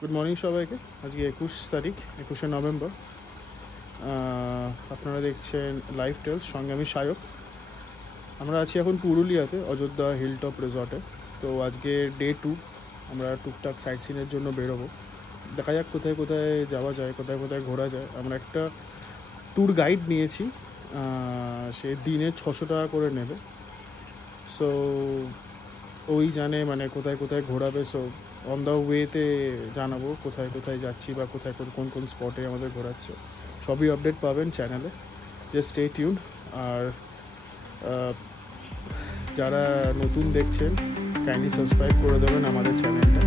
Good morning সবাইকে। আজকে 21 তারিখ, 21শে নভেম্বর। আপনারা দেখছেন লাইভ টেলস, সঙ্গে আমি সায়ক। আমরা আছি এখন পুরুলিয়াতে, অযোধ্যা হিলটপ রিসর্টে। তো আজকে ডে 2, আমরা টুকটাক সাইট সিনের জন্য বেরোবো। দেখা যাক কোথায় কোথায় যাওয়া যায়, কোথায় কোথায় ঘোরা যায়। আমরা একটা ট্যুর গাইড নিয়েছি, সে দিনে 600 টাকা করে নেবে। সো ওই জানে মানে কোথায় কোথায় ঘোরাবে। সো অন দ্য ওয়েতে জানাবো কোথায় কোথায় যাচ্ছি বা কোথায় কোন কোন স্পটে আমাদের ঘোরাচ্ছে। সবই আপডেট পাবেন চ্যানেলে, জাস্ট স্টে টিউন। আর যারা নতুন দেখছেন কাইন্ডলি সাবস্ক্রাইব করে দেবেন আমাদের চ্যানেলটা।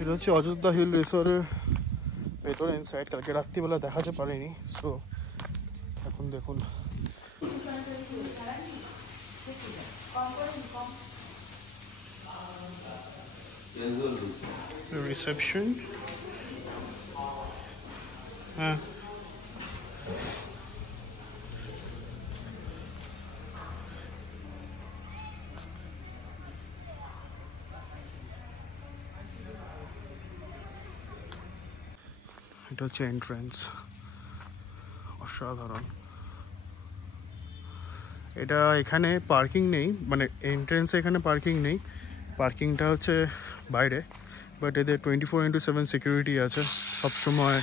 এটা হচ্ছে অযোধ্যা হিল রিসর্টের ভেতরে ইনসাইড। কালকে রাত্রিবেলা দেখাতে পারিনি, সো এখন দেখুন। রিসেপশন, হ্যাঁ এটা হচ্ছে এন্ট্রান্স। অসাধারণ। এটা এখানে পার্কিং নেই, মানে এন্ট্রান্সে এখানে পার্কিং নেই, পার্কিংটা হচ্ছে বাইরে। বাট এদের 24/7 সিকিউরিটি আছে, সবসময়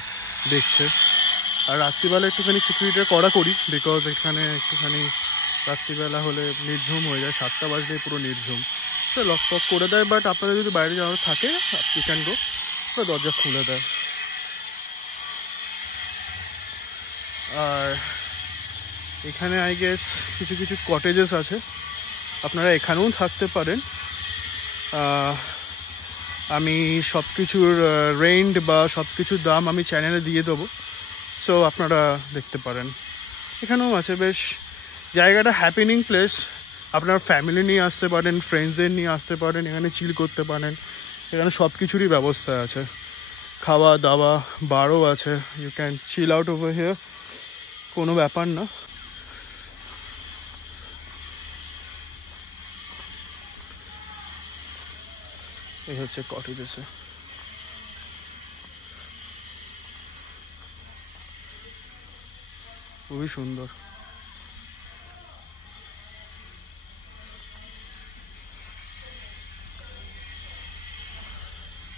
দেখছে। আর রাত্রিবেলা একটুখানি সিকিউরিটিটা কড়াকড়ি, বিকজ এখানে একটুখানি রাত্রিবেলা হলে নির্ঝুম হয়ে যায়। 7টা বাজলে পুরো নির্ঝুম। তো লক ফক করে দেয়, বাট আপনাদের যদি বাইরে যাওয়ার থাকে ইউ ক্যান গো, তো দরজা খুলে দেয়। আর এখানে আই গেস কিছু কিছু কটেজেস আছে, আপনারা এখানেও থাকতে পারেন। আমি সব কিছুর রেন্ট বা সব কিছুর দাম আমি চ্যানেলে দিয়ে দেবো, সো আপনারা দেখতে পারেন। এখানেও আছে বেশ জায়গাটা, হ্যাপেনিং প্লেস। আপনার ফ্যামিলি নিয়ে আসতে পারেন, ফ্রেন্ডসদের নিয়ে আসতে পারেন, এখানে চিল করতে পারেন। এখানে সব কিছুরই ব্যবস্থা আছে, খাওয়া দাওয়া বারও আছে। You can chill out over here, কোনো ব্যাপার না। এই হচ্ছে কটেজেসে। খুবই সুন্দর।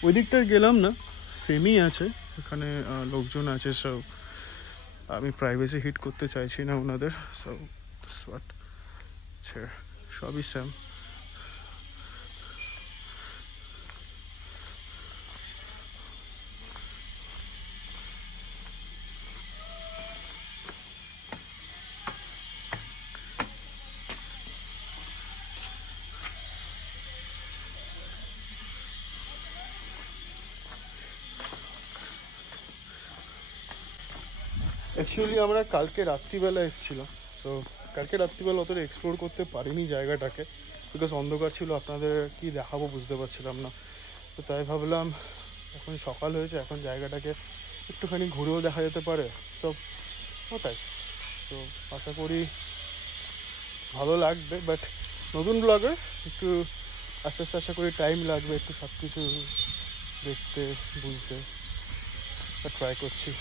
ওই দিকটা গেলাম না, সেমই আছে, এখানে লোকজন আছে। সো আমি প্রাইভেসি হিট করতে চাইছি না ওনাদের। সো সবই সেম। অ্যাকচুয়ালি আমরা কালকে রাত্রিবেলা এসেছিলাম, সো কালকে রাত্রিবেলা অতটা এক্সপ্লোর করতে পারিনি জায়গাটাকে, বিকজ অন্ধকার ছিল। আপনাদের কি দেখাবো বুঝতে পারছিলাম না। তো তাই ভাবলাম এখন সকাল হয়েছে, এখন জায়গাটাকে একটুখানি ঘুরেও দেখা যেতে পারে সব ওটাই। তো আশা করি ভালো লাগবে, বাট নতুন ব্লগার একটু আস্তে আস্তে আশা করি টাইম লাগবে একটু সব কিছু দেখতে বুঝতে। ট্রাই করছি।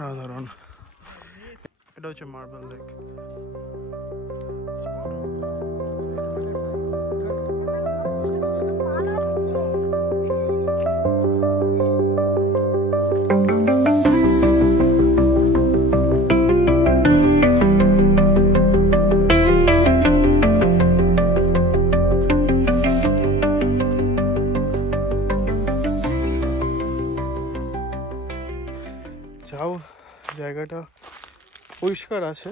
সাধারণ। এটা হচ্ছে মার্বেল লেক। যাও, জায়গাটা পরিষ্কার আছে,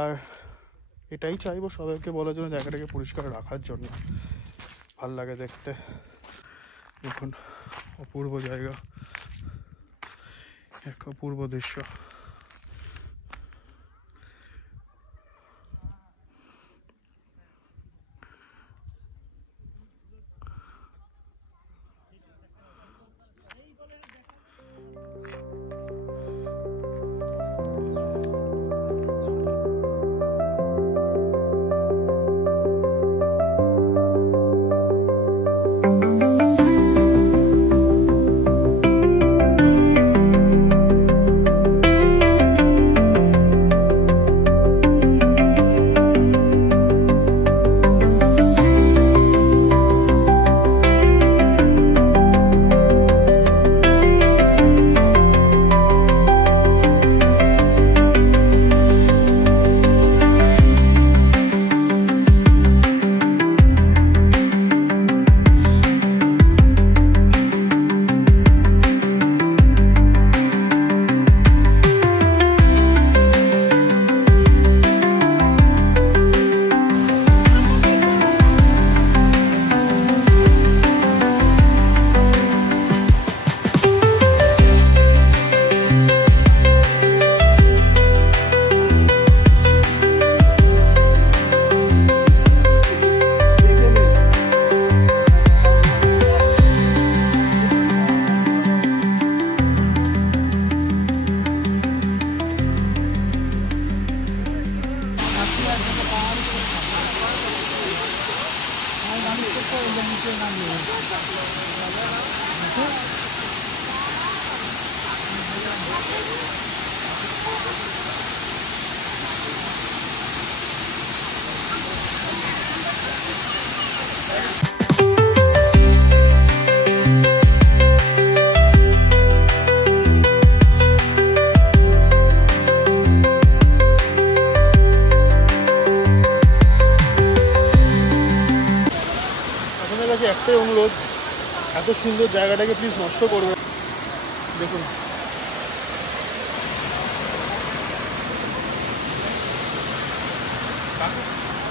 আর এটাই চাইবো সবাইকে বলার জন্য, জায়গাটাকে পরিষ্কার রাখার জন্য। ভাল লাগে দেখতে। দেখুন, অপূর্ব জায়গা, এক অপূর্ব দৃশ্য। একটাই অনুরোধ, এত সুন্দর জায়গাটাকে প্লিজ নষ্ট করবে। দেখুন,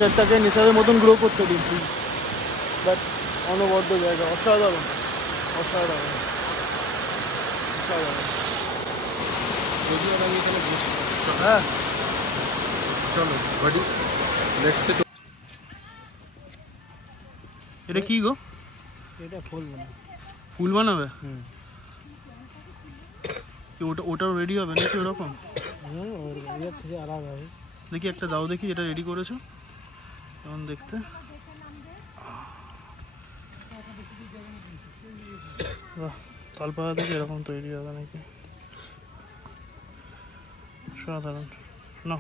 এটাকে নেচারের মতন গ্রো করতে দিন প্লিজ। বাট অনবদ্য জায়গা, অসাধারণ অসাধারণ অসাধারণ। হ্যাঁ চলো বাড়ি। এটা কি গো? এটা ফুল বানাবে। ফুল বানাবে? ওটাও রেডি হবে নাকি ওরকম? দেখি একটা দাও, দেখি এটা রেডি করেছো কেমন দেখতে। বাহ, তালপাতা থেকে এরকম তৈরি হবে নাকি? সাধারণ না,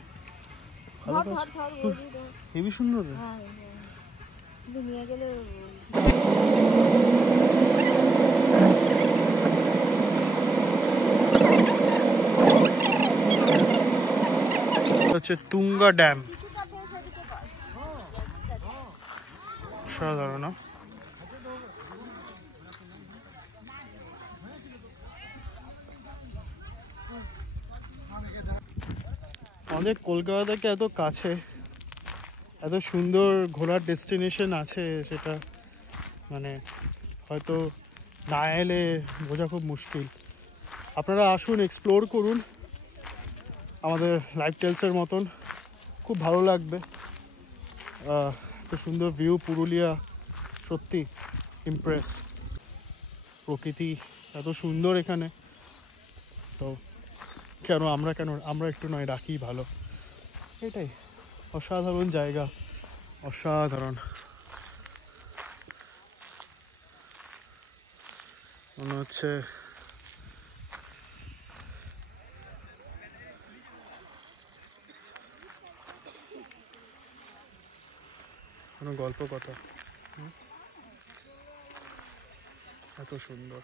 ভালো কাজ, হেবি সুন্দর। হচ্ছে তুঙ্গা ড্যাম, সাধারণ। আমাদের কলকাতা থেকে এত কাছে এত সুন্দর ঘোরার ডেস্টিনেশন আছে, সেটা মানে হয়তো না এলে বোঝা খুব মুশকিল। আপনারা আসুন, এক্সপ্লোর করুন আমাদের লাইফ টেলসের মতন, খুব ভালো লাগবে। এত সুন্দর ভিউ পুরুলিয়া, সত্যি ইমপ্রেসড। প্রকৃতি এত সুন্দর এখানে, তো আমরা একটু নয় রাখি ভালো। এটাই অসাধারণ জায়গা, অসাধারণ। মনে হচ্ছে কোনো গল্প কথা। এত সুন্দর।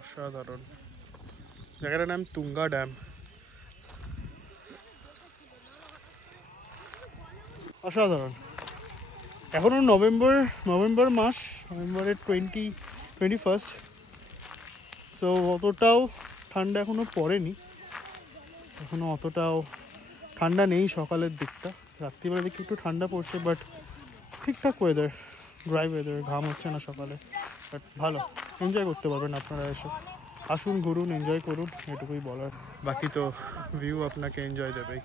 অসাধারণ। জায়গাটার নাম তুঙ্গা ড্যাম। অসাধারণ। এখনও নভেম্বর মাস, নভেম্বরের 21st, সো অতটাও ঠান্ডা এখনও পড়েনি, এখনও অতটাও ঠান্ডা নেই সকালের দিকটা। রাত্রিবেলা দেখি একটু ঠান্ডা পড়ছে, বাট ঠিকঠাক ওয়েদার, ড্রাই ওয়েদার, ঘাম হচ্ছে না সকালে, বাট ভালো, এনজয় করতে পারবেন আপনারা এসে। আসুন, ঘুরুন, এনজয় করুন, এটুকুই বলার। বাকি তো ভিউ আপনাকে এনজয় দেবেই।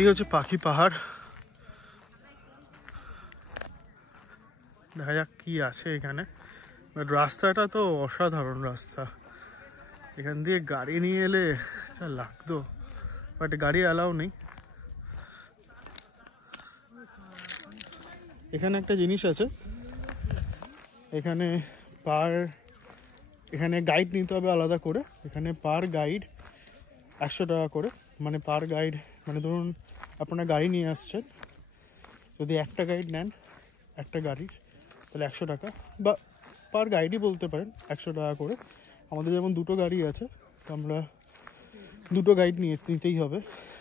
এই হচ্ছে পাখি পাহাড়। দেখা যাক কি আছে এখানে। বাট রাস্তাটা তো অসাধারণ রাস্তা, এখান দিয়ে গাড়ি নিয়ে এলে যা লাগতো, বাট গাড়ি অ্যালাউ নেই। এখানে একটা জিনিস আছে, এখানে গাইড নিতে হবে আলাদা করে। এখানে পার গাইড 100 টাকা করে, মানে পার গাইড, মানে ধরুন আপনারা গাড়ি নিয়ে আসছেন, যদি একটা গাইড নেন একটা গাড়ির, তাহলে 100 টাকা, বা পার গাইডই বলতে পারেন, 100 টাকা করে। আমাদের যেমন দুটো গাড়ি আছে, তো আমরা দুটো গাইড নিতেই হবে,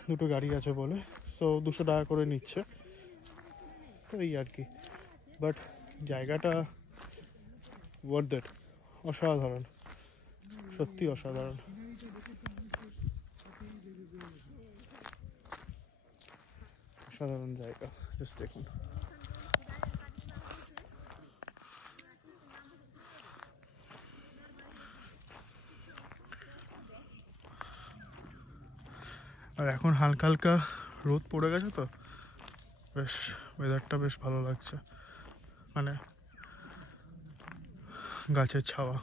দুটো গাড়ি আছে বলে, সো 200 টাকা করে নিচ্ছে, তো এই আর কি। বাট জায়গাটা ওয়ার্থ ইট, অসাধারণ, সত্যি অসাধারণ। অসাধারণ জায়গা, জাস্ট দেখুন। আর এখন হালকা হালকা রোদ পড়ে গেছে, তো বেশ ওয়েদারটা বেশ ভালো লাগছে, মানে গাছের ছাওয়া,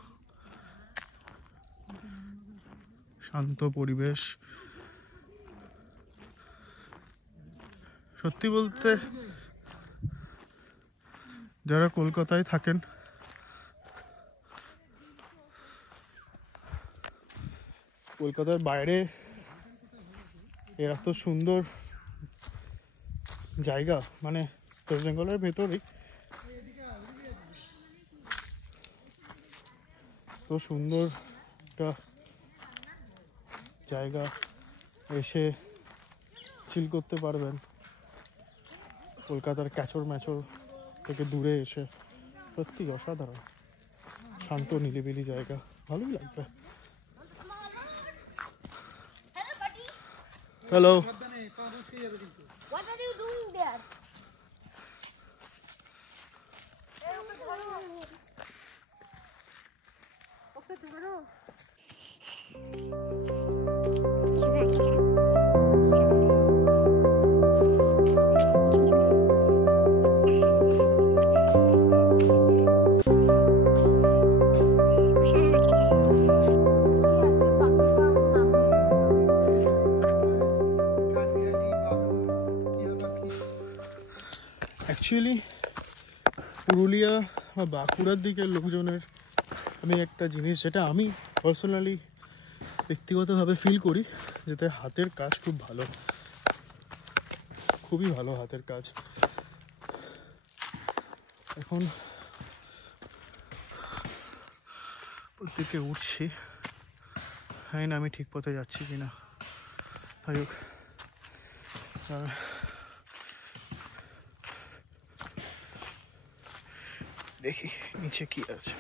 শান্ত পরিবেশ। সত্যি বলতে যারা কলকাতায় থাকেন, কলকাতার বাইরে এর এত সুন্দর জায়গা, মানে ওয়েস্ট বেঙ্গলের ভেতরেই তো সুন্দর একটা জায়গা, এসে চিল করতে পারবেন কলকাতার ক্যাচর ম্যাচর থেকে দূরে এসে। সত্যি অসাধারণ, শান্ত নিরিবিলি জায়গা, ভালোই লাগবে। Hello, What are you doing there? Okay, tomorrow. Sugar, actually Purulia বা বাঁকুড়ার দিকের লোকজনের আমি একটা জিনিস যেটা আমি পার্সোনালি ব্যক্তিগতভাবে ফিল করি, যেটা হাতের কাজ খুব ভালো, খুবই ভালো হাতের কাজ। এখন ওদিকে উঠছি, হ্যাঁ না আমি ঠিক পথে যাচ্ছি কিনা, যাই হোক দেখি নিচে কি আছে।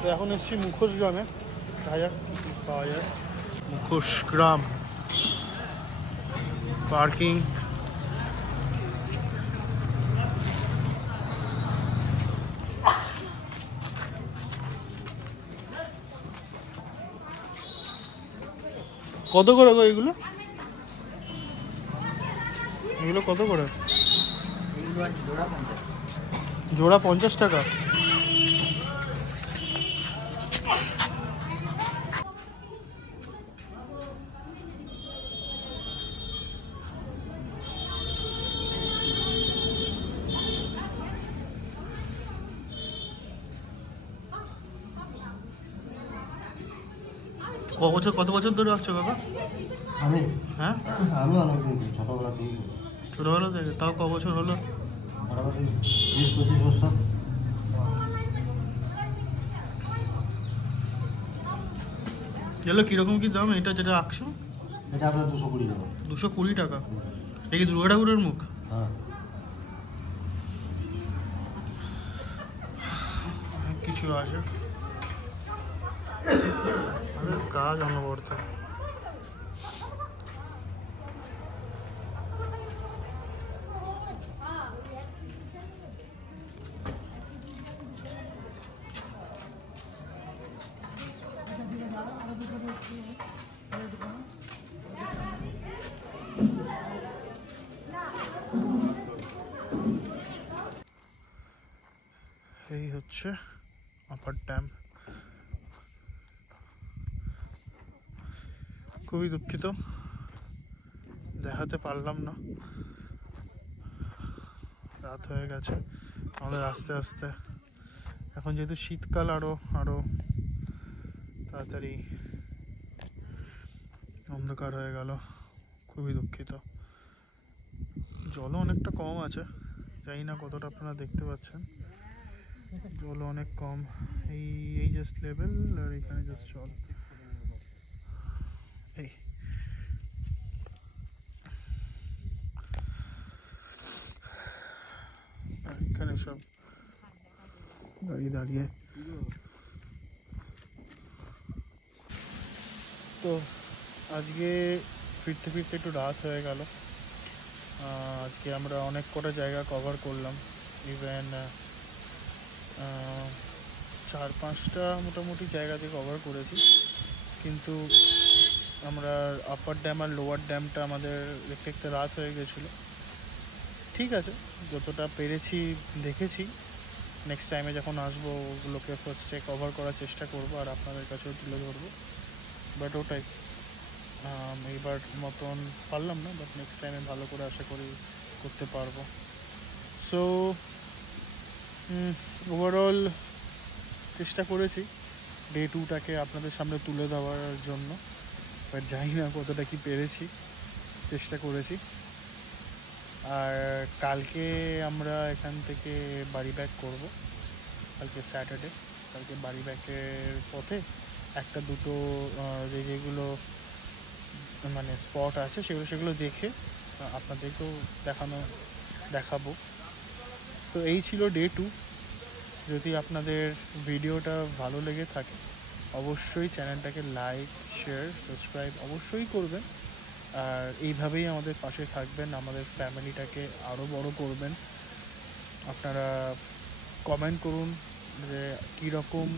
তো এখন এসেছি মুখোশ গ্রামে, দেখা যাক কি পাওয়া যায়। মুখোশ গ্রাম পার্কিং, কত করে গো এগুলো? এগুলো কত করে? জোড়া 50 টাকা। কত বছর ধরে রাখছো কাকা? আমি হ্যাঁ আমি অনেকদিন ছোটবেলা থেকে ছোটবেলা থেকে, তাও ক বছর হলো? মোটামুটি 20-25 বছর। এগুলো কিরকম কি দাম? এটা যেটা আঁকছো এটা আপনার 220 টাকা। 220 টাকা। এই কি দুর্গা ঠাকুরের মুখ? হ্যাঁ, অনেক কিছু আছে, কাজ অনবরত। এই হচ্ছে আপার ড্যাম। খুবই দুঃখিত দেখাতে পারলাম না, রাত হয়ে গেছে। আমাদের আস্তে আস্তে এখন যেহেতু শীতকাল আরো তাড়াতাড়ি অন্ধকার হয়ে গেল, খুবই দুঃখিত। জলও অনেকটা কম আছে, জানি না কতটা আপনারা দেখতে পাচ্ছেন, জলও অনেক কম। এই জাস্ট লেভেল, আর এখানে জাস্ট জল। এই এখানে সব গাড়ি দাঁড়িয়ে। তো আজকে ফিরতে ফিরতে একটু রাত হয়ে গেল। আজকে আমরা অনেক কটা জায়গা কভার করলাম, ইভেন 4-5টা মোটামুটি জায়গাতে কভার করেছি, কিন্তু আমরা আপার ড্যাম আর লোয়ার ড্যামটা আমাদের দেখতে দেখতে রাত হয়ে গেছিলো। ঠিক আছে, যতটা পেরেছি দেখেছি, নেক্সট টাইমে যখন আসবো ওগুলোকে ফার্স্টে কভার করার চেষ্টা করব আর আপনাদের কাছেও তুলে ধরবো। বাট ওটাই, এইবার মতন পারলাম না, বাট নেক্সট টাইমে ভালো করে আশা করি করতে পারবো। সো ওভারঅল চেষ্টা করেছি ডে 2টাকে আপনাদের সামনে তুলে দেওয়ার জন্য, বাট জানি না কতটা কি পেরেছি, চেষ্টা করেছি। আর কালকে আমরা এখান থেকে বাড়ি ব্যাক করব, কালকে স্যাটারডে। কালকে বাড়ি ব্যাকের পথে একটা দুটো যেগুলো মানে স্পট আছে সেগুলো দেখে আপনাদেরকেও দেখাবো। তো এই ছিল ডে 2। যদি আপনাদের ভিডিওটা ভালো লেগে থাকে অবশ্যই চ্যানেলটাকে লাইক, শেয়ার, সাবস্ক্রাইব অবশ্যই করবেন। আর এইভাবেই আমাদের পাশে থাকবেন, আমাদের ফ্যামিলিটাকে আরও বড় করবেন। আপনারা কমেন্ট করুন যে কীরকম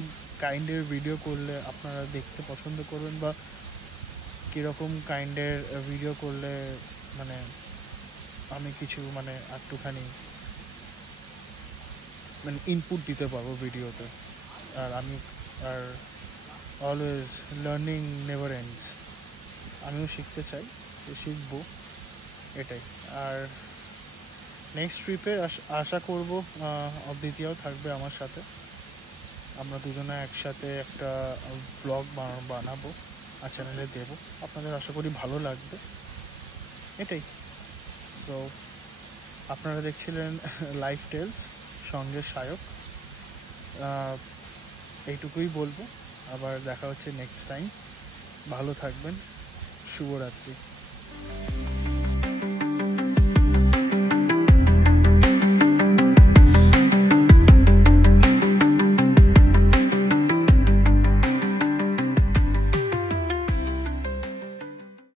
কাইন্ডের ভিডিও করলে আপনারা দেখতে পছন্দ করবেন, বা কীরকম কাইন্ডের ভিডিও করলে মানে আমি কিছু মানে একটুখানি মানে ইনপুট দিতে পারবো ভিডিওতে। আর আমি are always learning never ends, আমিও শিখতে চাই, তো শিখবো এটাই। আর নেক্সট ট্রিপে আশা করব অদ্বিতীয়াও থাকবে আমার সাথে, আমরা দুজনে একসাথে একটা ব্লগ বানাবো আর চ্যানেলে দেবো, আপনাদের আশা করি ভালো লাগবে এটাই। সো আপনারা দেখছিলেন লাইফ টেলস, সঙ্গে সায়ক। এইটুকুই বলবো, আবার দেখা হচ্ছে নেক্সট টাইম। ভালো থাকবেন, শুভরাত্রি।